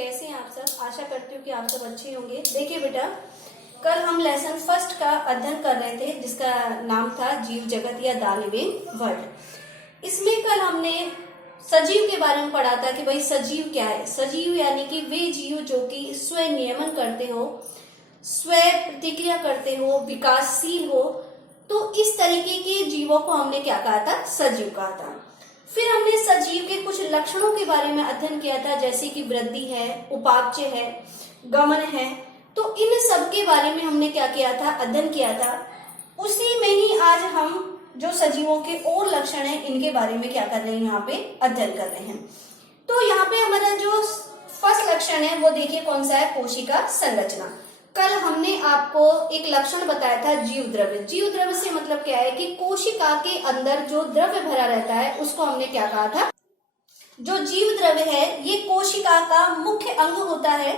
कैसे हैं आप सब। आशा करती हूँ कि आप सब अच्छे होंगे। देखिए बेटा, कल हम लेसन फर्स्ट का अध्ययन कर रहे थे जिसका नाम था जीव जगत या द लिविंग वर्ल्ड। इसमें कल हमने सजीव के बारे में पढ़ा था कि भाई सजीव क्या है। सजीव यानी कि वे जीव जो कि स्व नियमन करते हो, स्व प्रतिक्रिया करते हो, विकासशील हो। तो इस तरीके के जीवों को हमने क्या कहा था, सजीव कहा था। फिर हमने सजीव के कुछ लक्षणों के बारे में अध्ययन किया था, जैसे कि वृद्धि है, उपापचय है, गमन है। तो इन सब के बारे में हमने क्या किया था, अध्ययन किया था। उसी में ही आज हम जो सजीवों के और लक्षण हैं इनके बारे में क्या कर रहे हैं, यहाँ पे अध्ययन कर रहे हैं। तो यहाँ पे हमारा जो फर्स्ट लक्षण है वो देखिए कौन सा है, कोशिका संरचना। कल हमने आपको एक लक्षण बताया था जीव द्रव्य। जीव द्रव्य से मतलब क्या है कि कोशिका के अंदर जो द्रव्य भरा रहता है उसको हमने क्या कहा था, जो जीव द्रव्य है ये कोशिका का मुख्य अंग होता है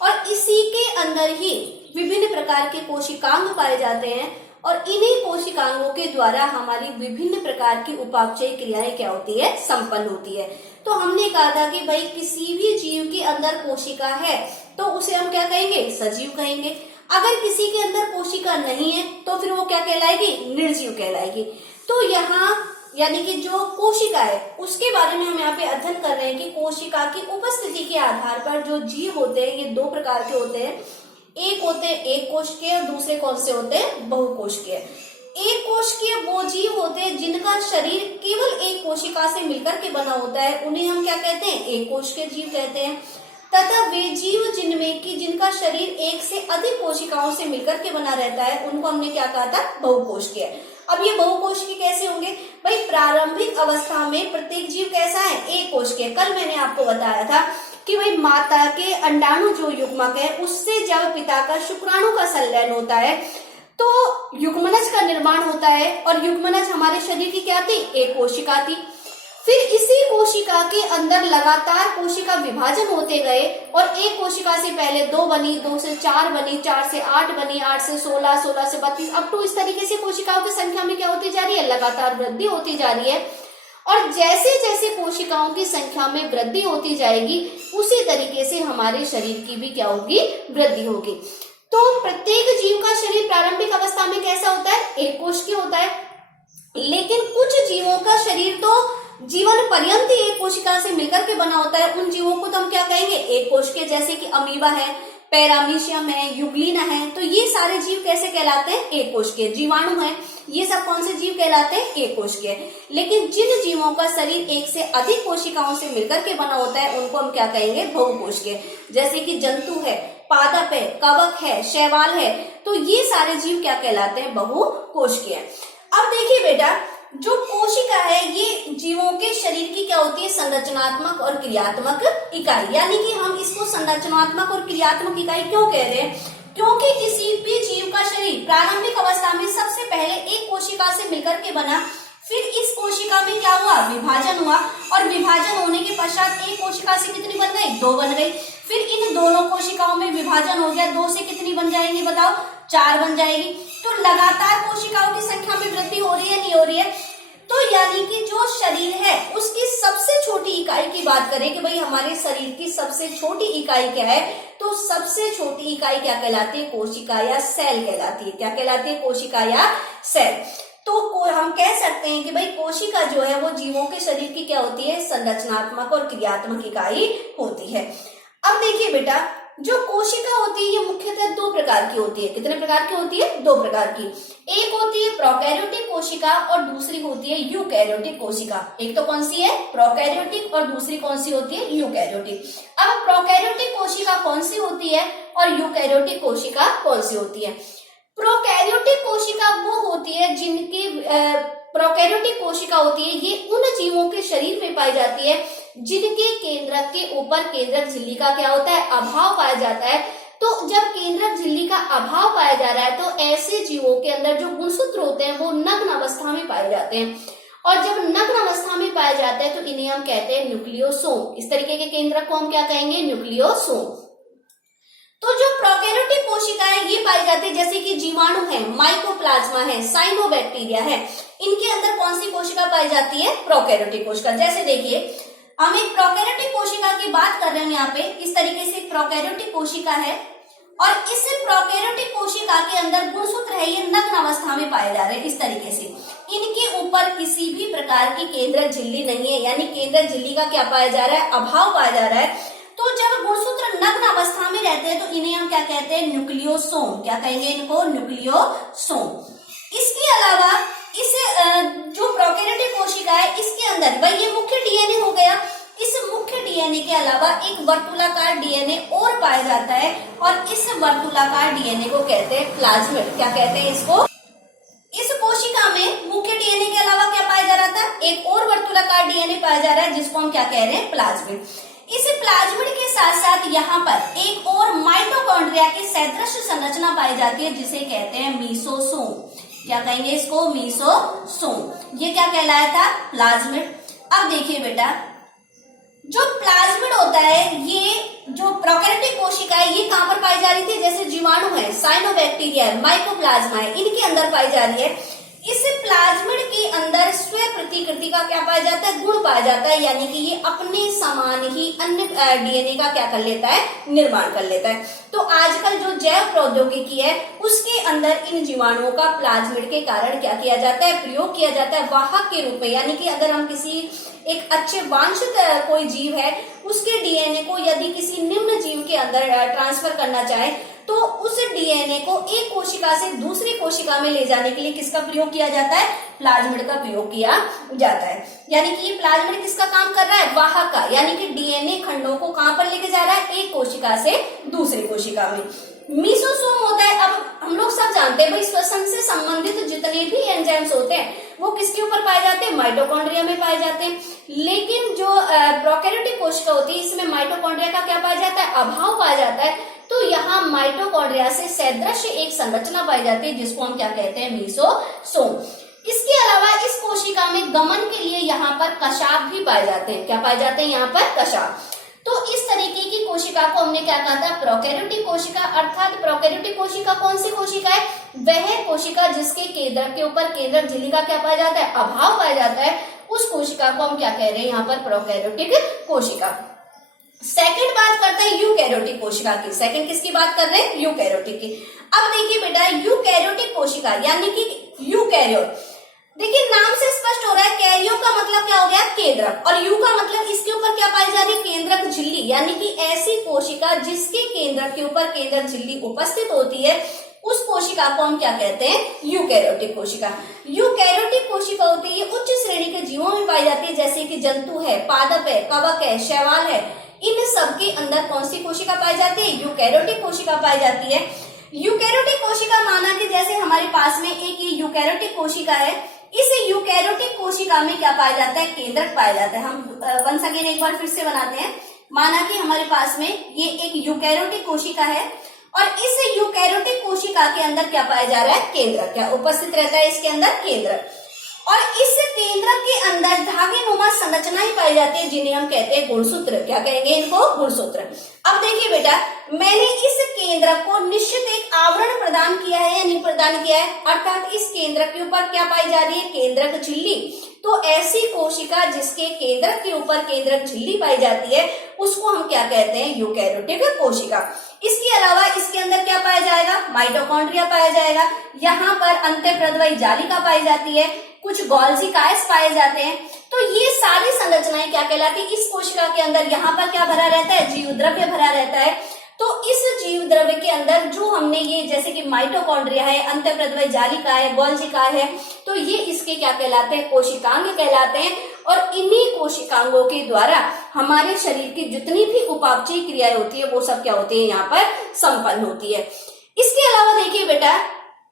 और इसी के अंदर ही विभिन्न प्रकार के कोशिकांग पाए जाते हैं और इन्हीं कोशिकांगों के द्वारा हमारी विभिन्न प्रकार की उपापचय क्रियाएं क्या होती है, संपन्न होती है। तो हमने कहा था कि भाई किसी भी जीव के अंदर कोशिका है तो उसे हम क्या कहेंगे, सजीव कहेंगे। अगर किसी के अंदर कोशिका नहीं है तो फिर वो क्या कहलाएगी, निर्जीव कहलाएगी। तो यहाँ यानी कि जो कोशिका है उसके बारे में हम यहाँ पे अध्ययन कर रहे हैं कि कोशिका की उपस्थिति के आधार पर जो जीव होते हैं ये दो प्रकार के होते हैं। एक होते हैं एक कोशिकीय और दूसरे कौन से होते हैं, बहुकोशिकीय। एक कोशिकीय वो जीव होते हैं जिनका शरीर केवल एक कोशिका से मिलकर के बना होता है, उन्हें हम क्या कहते हैं, एक कोशिकीय जीव कहते हैं। तथा वे जीव जिनका शरीर एक से अधिक कोशिकाओं से मिलकर के बना रहता है उनको हमने क्या कहा था, बहुकोशिकीय। अब ये बहुकोशिकीय कैसे होंगे भाई, प्रारंभिक अवस्था में प्रत्येक जीव कैसा है, एक कोशिकीय। कल मैंने आपको बताया था कि भाई माता के अंडाणु जो युग्मक है उससे जब पिता का शुक्राणु का संलयन होता है तो युग्मनज का निर्माण होता है और युग्मनज हमारे शरीर की क्या थी, एक कोशिका थी। फिर इसी कोशिका के अंदर लगातार कोशिका विभाजन होते गए और एक कोशिका से पहले 2 बनी, 2 से 4 बनी, 4 से 8 बनी, 8 से 16, 16 से 32, अब तो इस तरीके से कोशिकाओं की संख्या में क्या होती जा रही है, लगातार वृद्धि होती जा रही है। और जैसे जैसे कोशिकाओं की संख्या में वृद्धि होती जाएगी उसी तरीके से हमारे शरीर की भी क्या होगी, वृद्धि होगी। तो प्रत्येक जीव का शरीर प्रारंभिक अवस्था में कैसा होता है, एक कोशिकीय होता है। लेकिन कुछ जीवों का शरीर तो जीवन पर्यंत एक कोशिका से मिलकर के बना होता है, उन जीवों को तो हम क्या कहेंगे, एक कोशिकीय। जैसे कि अमीबा है, पैरामीशियम है, युग्लिना है, तो ये सारे जीव कैसे कहलाते हैं, एक कोशिकीय। जीवाणु है, ये सब कौन से जीव कहलाते हैं, एक कोशिकीय। लेकिन जिन जीवों का शरीर एक से अधिक कोशिकाओं से मिलकर के बना होता है उनको हम क्या कहेंगे, बहुकोशिकीय। जैसे कि जंतु है, पादप है, कवक है, शैवाल है, तो ये सारे जीव क्या कहलाते हैं, बहुकोशिकीय। अब देखिए बेटा, जो कोशिका है ये जीवों के शरीर की क्या होती है, संरचनात्मक और क्रियात्मक इकाई। यानी कि हम इसको संरचनात्मक और क्रियात्मक इकाई क्यों कह रहे हैं, क्योंकि किसी भी जीव का शरीर प्रारंभिक अवस्था में सबसे पहले एक कोशिका से मिलकर के बना, फिर इस कोशिका में क्या हुआ, विभाजन हुआ और विभाजन होने के पश्चात एक कोशिका से कितनी बन गई, 2 बन गई। फिर इन दोनों कोशिकाओं में विभाजन हो गया, 2 से कितनी बन जाएंगी बताओ, 4 बन जाएगी। तो लगातार कोशिकाओं की संख्या में वृद्धि हो रही है, नहीं हो रही है। तो यानी कि जो शरीर है उसकी सबसे छोटी इकाई की बात करें कि भाई हमारे शरीर की सबसे छोटी इकाई क्या है, तो सबसे छोटी इकाई क्या कहलाती है, कोशिका या सेल कहलाती है। क्या कहलाती है, कोशिका या सेल। तो हम कह सकते हैं कि भाई कोशिका जो है वो जीवों के शरीर की क्या होती है, संरचनात्मक और क्रियात्मक इकाई होती है। अब देखिए बेटा, जो कोशिका होती है ये मुख्यतः 2 प्रकार की होती है। कितने प्रकार की होती है, 2 प्रकार की। एक होती है प्रोकैरियोटिक कोशिका और दूसरी होती है यूकैरियोटिक कोशिका। एक तो कौन सी है, प्रोकैरियोटिक, और दूसरी कौन सी होती है, यूकैरियोटिक। अब प्रोकैरियोटिक कोशिका कौन सी होती है और यूकैरियोटिक कोशिका कौन सी होती है। प्रोकैरियोटिक कोशिका वो होती है जिनकी प्रोकैरियोटिक कोशिका होती है ये उन जीवों के शरीर में पाई जाती है जिनके केंद्रक के ऊपर केंद्रक झिल्ली का क्या होता है, अभाव पाया जाता है। तो जब केंद्रक झिल्ली का अभाव पाया जा रहा है तो ऐसे जीवों के अंदर जो गुणसूत्र होते हैं वो नग्न अवस्था में पाए जाते हैं और जब नग्न अवस्था में पाए जाते हैं तो इन्हें हम कहते हैं न्यूक्लियोसोम। इस तरीके के केंद्रक को हम क्या कहेंगे, न्यूक्लियोसोम। तो जो प्रोकैरियोटिक कोशिकाएं ये पाई जाती है, जैसे कि जीवाणु है, माइकोप्लाज्मा है, साइनोबैक्टीरिया है, इनके अंदर कौन सी कोशिका पाई जाती है, प्रोकैरियोटिक कोशिका। जैसे देखिए हम एक प्रोकैरियोटिक कोशिका की बात कर रहे हैं यहाँ पे। इस तरीके से प्रोकैरियोटिक कोशिका है और इस प्रोकैरियोटिक कोशिका के अंदर गुणसूत्र है, ये नग्न अवस्था में पाए जा रहे हैं। इस तरीके से इनके ऊपर किसी भी प्रकार की केंद्रक झिल्ली नहीं है, यानी केंद्रक झिल्ली का क्या पाया जा रहा है, अभाव पाया जा रहा है। तो जब गुणसूत्र नग्न अवस्था में रहते हैं तो इन्हें हम क्या कहते हैं, न्यूक्लियोसोम। क्या कहेंगे इनको, न्यूक्लियोसोम। इसके अलावा इस जो प्रोकैरियोटिक कोशिका है इसके अंदर वही ये मुख्य डीएनए हो गया। इस मुख्य डीएनए के अलावा एक वर्तुलाकार डीएनए और पाया जाता है और इस वर्तुलाकार डीएनए को कहते हैं प्लाज्मिड। क्या कहते हैं इसको, इस कोशिका में मुख्य डीएनए के अलावा क्या पाया जा रहा था, एक और वर्तुलाकार डीएनए पाया जा रहा है जिसको हम क्या कह रहे हैं, प्लाज्मिड। इस प्लाज्मिड के साथ साथ यहाँ पर एक और माइटोकॉन्ड्रिया की सदृश संरचना पाई जाती है जिसे कहते हैं मीसोसोम। क्या कहेंगे इसको, मीसोसोम। ये क्या कहलाया था, प्लाज्मिड। अब देखिए बेटा, जो प्लाज्मिड होता है, ये जो प्रोकैरियोटिक कोशिका है ये कहां पर पाई जा रही थी, जैसे जीवाणु है, साइनोबैक्टीरिया है, माइकोप्लाज्मा है, इनके अंदर पाई जा रही है। इस प्लाज्मिड के अंदर स्व प्रतिकृति का क्या पाया जाता है, गुण पाया जाता है, यानी कि ये अपने समान ही अन्य डीएनए का क्या कर लेता है, निर्माण कर लेता है। तो आजकल जो जैव प्रौद्योगिकी है उसके अंदर इन जीवाणुओं का प्लाज्मिड के कारण क्या किया जाता है, प्रयोग किया जाता है वाहक के रूप में। यानी कि अगर हम किसी एक अच्छे वांछित कोई जीव है उसके डीएनए को यदि किसी निम्न जीव के अंदर ट्रांसफर करना चाहे तो उस डीएनए को एक कोशिका से दूसरी कोशिका में ले जाने के लिए किसका प्रयोग किया जाता है, प्लाज्मिड का प्रयोग किया जाता है। यानी कि ये प्लाज्मिड किसका काम कर रहा है, वाहक का। यानी कि डीएनए खंडों को कहां पर लेके जा रहा है, एक कोशिका से दूसरी कोशिका में। मीसोसोम होता है, अब हम लोग सब जानते हैं भाई श्वसन से संबंधित जितने भी एंजाइम्स होते हैं वो किसके ऊपर पाए जाते हैं, माइटोकॉन्ड्रिया में पाए जाते हैं। लेकिन जो प्रोकैरियोटिक कोशिका होती है इसमें माइटोकॉन्ड्रिया का क्या पाया जाता है, अभाव पाया जाता है। तो यहाँ माइटोकॉन्ड्रिया से सदृश एक संरचना पाई जाती है जिसको हम क्या कहते हैं, मीसोसोम। इसके अलावा इस कोशिका में गमन के लिए यहाँ पर कशाप भी पाए जाते हैं। क्या पाए जाते हैं यहाँ पर, कशाप। तो इस तरीके की कोशिका को हमने क्या कहा था, प्रोकैरियोटिक कोशिका। अर्थात प्रोकैरियोटिक कोशिका कौन सी कोशिका है, वह कोशिका जिसके केंद्रक के ऊपर केंद्रक झिल्ली का क्या पाया जाता है, अभाव पाया जाता है, उस कोशिका को हम क्या कह रहे हैं यहाँ पर, प्रोकैरियोटिक कोशिका। सेकंड बात करते हैं यूकैरियोटिक कोशिका की। सेकंड किसकी बात कर रहे हैं, यूकैरियोटिक की। अब देखिए बेटा, यूकैरियोटिक कोशिका यानी कि यूकैरियोट, देखिए नाम से स्पष्ट हो रहा है, कैरियो का मतलब क्या हो गया, केंद्रक, और यू का मतलब इसके ऊपर क्या पाई जा रही है, केंद्रक झिल्ली। यानी कि ऐसी कोशिका जिसके केंद्रक के ऊपर केंद्रक झिल्ली उपस्थित होती है उस कोशिका को हम क्या कहते हैं, यूकैरियोटिक कोशिका। यूकैरियोटिक कोशिका होती है, ये उच्च श्रेणी के जीवों में पाई जाती है, जैसे कि जंतु है, पादप है, कवक है, शैवाल है। इन सबके अंदर कौन सी कोशिका पाई जाती है, यूकैरियोटिक कोशिका पाई जाती है। यूकैरियोटिक कोशिका माना कि जैसे हमारे पास में एक ये यूकैरियोटिक कोशिका है, इस यूकैरियोटिक कोशिका में क्या पाया जाता है, केंद्रक पाया जाता है। हम वंस अगेन एक बार फिर से बनाते हैं। माना कि हमारे पास में ये एक यूकैरियोटिक कोशिका है और इस यूकैरियोटिक कोशिका के अंदर क्या पाया जा रहा है, केंद्रक। क्या उपस्थित रहता है इसके अंदर, केंद्रक। और इस केंद्रक के अंदर धागेनुमा संरचनाएं पाई जाती है जिन्हें हम कहते हैं गुणसूत्र। क्या कहेंगे इनको, गुणसूत्र। अब देखिए बेटा, मैंने इस केंद्रक को निश्चित एक आवरण प्रदान किया है या नहीं प्रदान किया है, अर्थात इस केंद्रक के ऊपर क्या पाई जा रही है, केंद्रक झिल्ली। तो ऐसी कोशिका जिसके केंद्रक के ऊपर केंद्रक झिल्ली पाई जाती है उसको हम क्या कहते हैं, यूकैरियोटिक कोशिका। इसके अलावा इसके अंदर क्या पाया जाएगा, माइटोकॉन्ड्रिया पाया जाएगा। यहाँ पर अंतःप्रद्वयी जालिका पाई जाती है, कुछ गोल्जी कायस पाए जाते हैं। तो ये सारी संरचनाएं क्या कहलाती है, इस कोशिका के अंदर यहाँ पर क्या भरा रहता है, जीव द्रव्य भरा रहता है। तो इस जीव द्रव्य के अंदर जो हमने ये जैसे कि माइटोकॉन्ड्रिया है, अंतःप्रद्वयी जालिका है, गोल्जिका है, तो ये इसके क्या कहलाते हैं, कोशिकांग कहलाते हैं। और इन्हीं कोशिकांगों के द्वारा हमारे शरीर की जितनी भी उपापचय क्रियाएं होती है वो सब क्या होती है, यहाँ पर संपन्न होती है। इसके अलावा देखिए बेटा,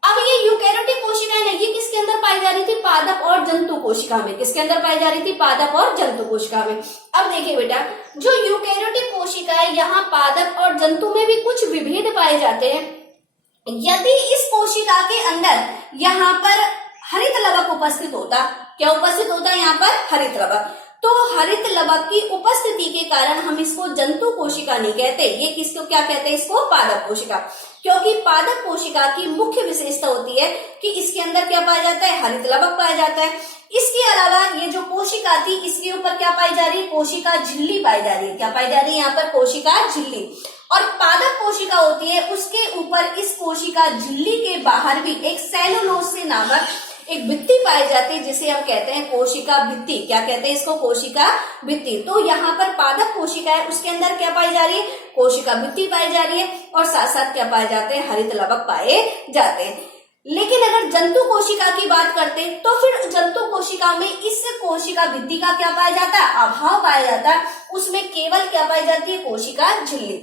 अब ये यूकैरियोटिक कोशिकाएं ये किसके अंदर पाई जा रही थी, पादप और जंतु कोशिका में। किसके अंदर पाई जा रही थी, पादप और जंतु कोशिका में। अब देखिए बेटा, जो यूकैरियोटिक कोशिका है यहाँ पादप और जंतु में भी कुछ विभेद पाए जाते हैं। यदि इस कोशिका के अंदर यहाँ पर हरित लवक उपस्थित होता, क्या उपस्थित होता है यहाँ पर, हरित लवक, तो हरित लवक की उपस्थिति के कारण हम इसको जंतु कोशिका नहीं कहते, ये किसको क्या कहते हैं, इसको पादप कोशिका। क्योंकि पादप कोशिका की मुख्य विशेषता होती है कि इसके अंदर क्या पाया जाता है, हरित लवक पाया जाता है। इसके अलावा ये जो कोशिका थी इसके ऊपर क्या पाई जा रही है, कोशिका झिल्ली पाई जा रही है। क्या पाई जा रही है यहाँ पर, कोशिका झिल्ली। और पादप कोशिका होती है उसके ऊपर इस कोशिका झिल्ली के बाहर भी एक सेलुलोज नामक एक भित्ति पाई जाती है जिसे हम कहते हैं कोशिका भित्ति। क्या कहते हैं इसको, कोशिका भित्ति। तो यहाँ पर पादप कोशिका है उसके अंदर क्या पाई जा रही है, कोशिका भित्ति पाई जा रही है और साथ साथ क्या पाए जाते हैं, हरित लवक पाए जाते हैं। लेकिन अगर जंतु कोशिका की बात करते हैं तो फिर जंतु कोशिका में इस कोशिका भित्ति का क्या पाया जाता है, अभाव पाया जाता है। उसमें केवल क्या पाई जाती है, कोशिका झिल्ली।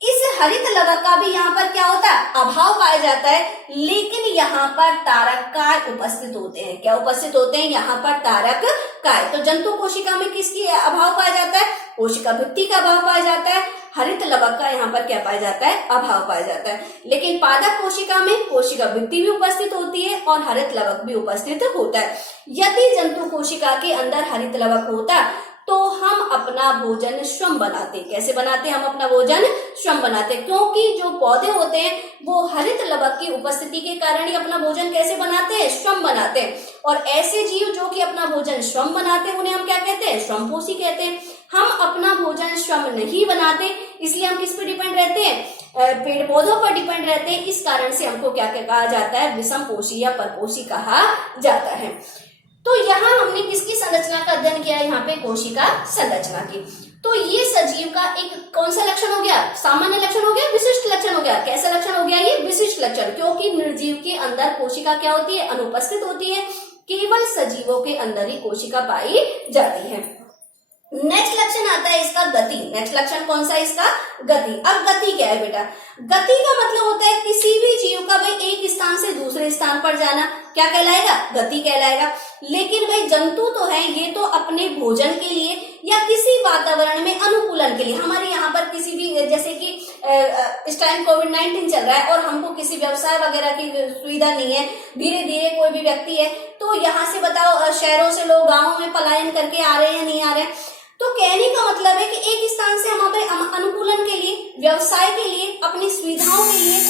इस हरित लवक का भी यहाँ पर क्या होता है, अभाव पाया जाता है। लेकिन यहाँ पर तारक काय उपस्थित होते हैं। क्या उपस्थित होते हैं यहाँ पर, तारक काय। तो जंतु कोशिका में किसकी अभाव पाया जाता है, कोशिका भित्ति का अभाव पाया जाता है। हरित लवक का यहाँ पर क्या पाया जाता है, अभाव पाया जाता है। लेकिन पादप कोशिका में कोशिका भित्ति भी उपस्थित होती है और हरित लवक भी उपस्थित होता है। यदि जंतु कोशिका के अंदर हरित लवक होता तो हम अपना भोजन स्वयं बनाते। कैसे बनाते, हम अपना भोजन स्वयं बनाते, क्योंकि जो पौधे होते हैं वो हरित लवक की उपस्थिति के कारण ही अपना भोजन कैसे बनाते हैं, स्वयं बनाते हैं। और ऐसे जीव जो कि अपना भोजन स्वयं बनाते हैं उन्हें हम क्या कहते हैं, स्वयंपोषी कहते हैं। हम अपना भोजन स्वयं नहीं बनाते, इसलिए हम किस पे डिपेंड रहते हैं, पेड़ पौधों पर डिपेंड रहते हैं। इस कारण से हमको क्या कहा जाता है, विषमपोषी या परपोषी कहा जाता है। तो यहाँ हमने किसकी संरचना का अध्ययन किया है, यहाँ पे कोशिका संरचना की। तो ये सजीव का एक कौन सा लक्षण हो गया, सामान्य लक्षण हो गया, विशिष्ट लक्षण हो गया। कैसा लक्षण हो गया, ये विशिष्ट लक्षण, क्योंकि निर्जीव के अंदर कोशिका क्या होती है, अनुपस्थित होती है। केवल सजीवों के अंदर ही कोशिका पाई जाती है। नेक्स्ट लक्षण आता है इसका गति। नेक्स्ट लक्षण कौन सा है इसका, गति। अब गति क्या है बेटा, गति का मतलब होता है किसी भी जीव का भाई एक स्थान से दूसरे स्थान पर जाना। क्या कहलाएगा, गति कहलाएगा। लेकिन भाई जंतु तो है, ये तो अपने भोजन के लिए या किसी वातावरण में अनुकूलन के लिए, हमारे यहाँ पर किसी भी, जैसे कि इस टाइम कोविड-19 चल रहा है और हमको किसी व्यवसाय वगैरह की सुविधा नहीं है, धीरे धीरे कोई भी व्यक्ति है तो यहाँ से बताओ शहरों से लोग गाँवों में पलायन करके आ रहे हैं या नहीं आ रहे हैं। तो कहने का मतलब है कि एक स्थान से हमारे अनुकूलन के लिए, व्यवसाय के लिए, अपनी सुविधाओं के लिए